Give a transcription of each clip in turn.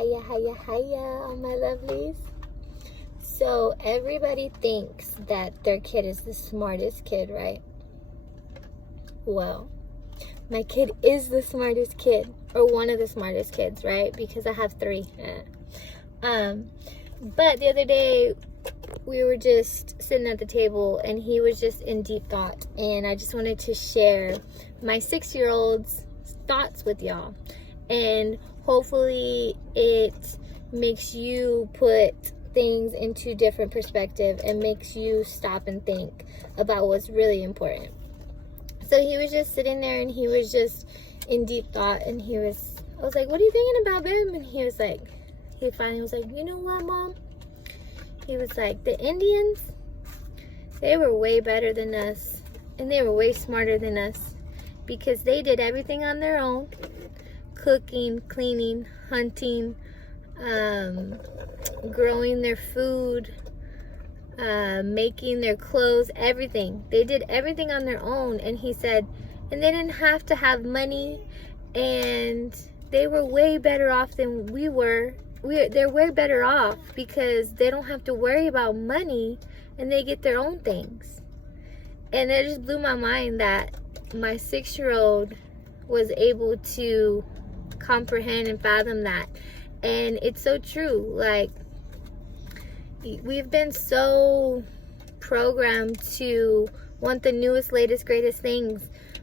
Hiya, all my lovelies. So everybody thinks that their kid is the smartest kid, right? Well, my kid is the smartest kid, or one of the smartest kids, right? Because I have three. But the other day, we were just sitting at the table, and he was just in deep thought, and I just wanted to share my 6-year-old's thoughts with y'all, and hopefully it makes you put things into different perspective and makes you stop and think about what's really important. So he was just sitting there, and he was just in deep thought, and I was like, what are you thinking about, babe? And he finally was like, you know what, Mom? He was like, the Indians, they were way better than us, and they were way smarter than us, because they did everything on their own: cooking, cleaning, hunting, growing their food, making their clothes, everything. They did everything on their own. And he said, and they didn't have to have money, and they were way better off than we were. They're way better off because they don't have to worry about money, and they get their own things. And it just blew my mind that my 6-year-old was able to comprehend and fathom that. And it's so true. Like, we've been so programmed to want the newest, latest, greatest things,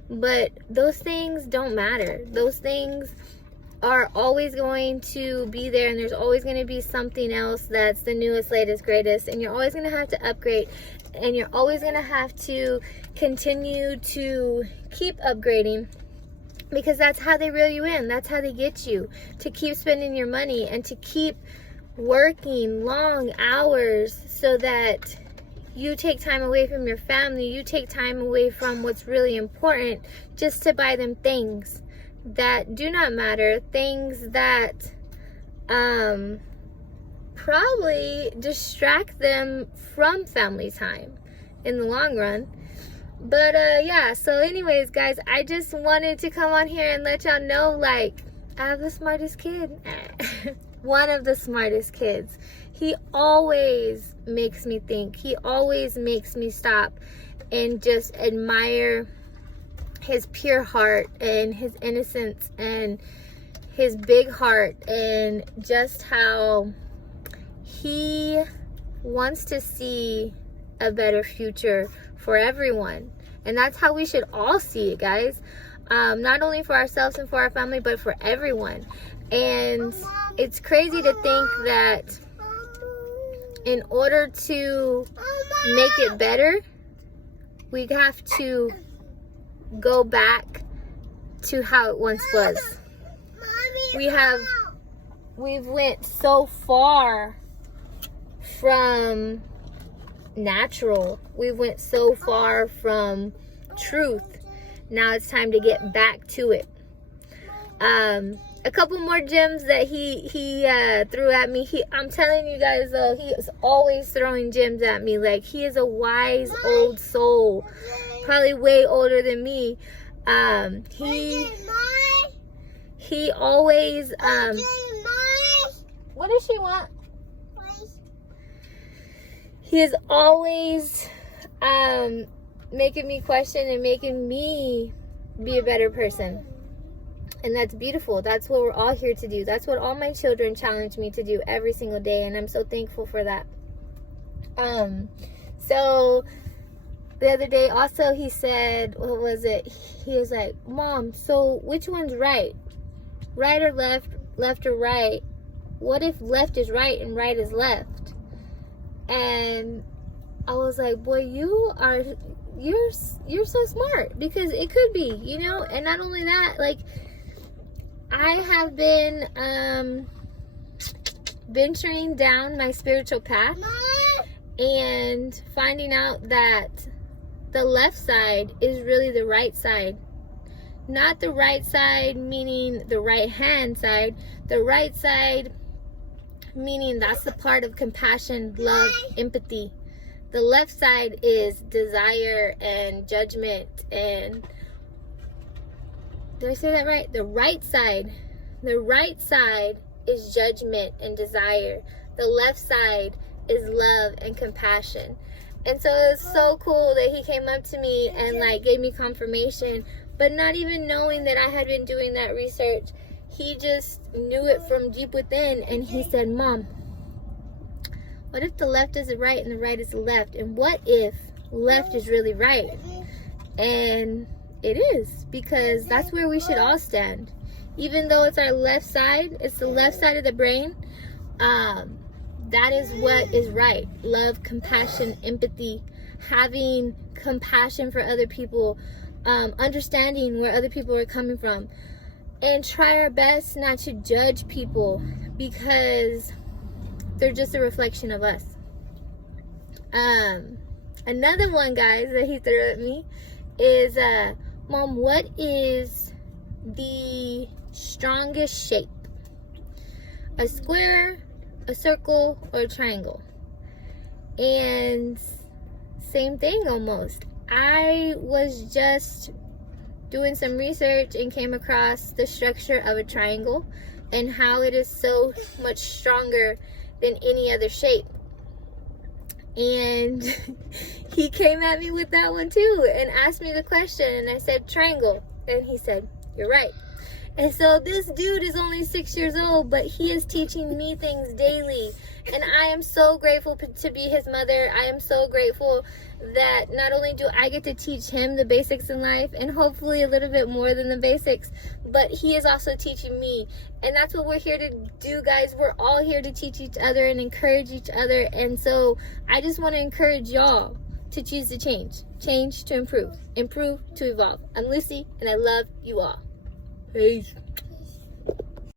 but those things don't matter. Those things are always going to be there, and there's always going to be something else that's the newest, latest, greatest, and you're always going to have to upgrade, and you're always going to have to continue to keep upgrading, because that's how they reel you in. That's how they get you to keep spending your money and to keep working long hours so that you take time away from your family, you take time away from what's really important, just to buy them things that do not matter, things that probably distract them from family time in the long run. But yeah, so anyways, guys, I just wanted to come on here and let y'all know, like, I have the smartest kid. One of the smartest kids. He always makes me think. He always makes me stop and just admire his pure heart and his innocence and his big heart, and just how he wants to see a better future for everyone. And that's how we should all see it, guys. Not only for ourselves and for our family, but for everyone. And it's crazy to think that in order to make it better, we have to go back to how it once was. We've went so far from natural. We went so far from truth. Now it's time to get back to it. A couple more gems that he threw at me. I'm telling you guys, though, he is always throwing gems at me. Like, he is a wise old soul, probably way older than me. He always what does she want? He is always making me question and making me be a better person. And that's beautiful. That's what we're all here to do. That's what all my children challenge me to do every single day. And I'm so thankful for that. So the other day also, he said, what was it? He was like, Mom, so which one's right? Right or left? Left or right? What if left is right and right is left? And I was like, boy, you're so smart, because it could be, you know. And not only that, like, I have been venturing down my spiritual path and finding out that the left side is really the right side. Not the right side meaning the right hand side. The right side meaning that's the part of compassion, love, empathy. The left side is desire and judgment and Did I say that right? The right side is judgment and desire. The left side is love and compassion. And so it was so cool that he came up to me and like gave me confirmation, but not even knowing that I had been doing that research. He just knew it from deep within, and he said, Mom, what if the left is the right and the right is the left? And what if left is really right? And it is, because that's where we should all stand. Even though it's our left side, it's the left side of the brain, that is what is right. Love, compassion, empathy, having compassion for other people, understanding where other people are coming from, and try our best not to judge people because they're just a reflection of us. Another one, guys, that he threw at me is, Mom, what is the strongest shape? A square, a circle, or a triangle? And same thing almost. I was just doing some research and came across the structure of a triangle and how it is so much stronger than any other shape. And he came at me with that one too and asked me the question, and I said triangle, and he said, you're right. And so this dude is only 6 years old, but he is teaching me things daily. And I am so grateful to be his mother. I am so grateful that not only do I get to teach him the basics in life, and hopefully a little bit more than the basics, but he is also teaching me. And that's what we're here to do, guys. We're all here to teach each other and encourage each other. And so I just want to encourage y'all to choose to change. Change to improve. Improve to evolve. I'm Lucy, and I love you all. Peace.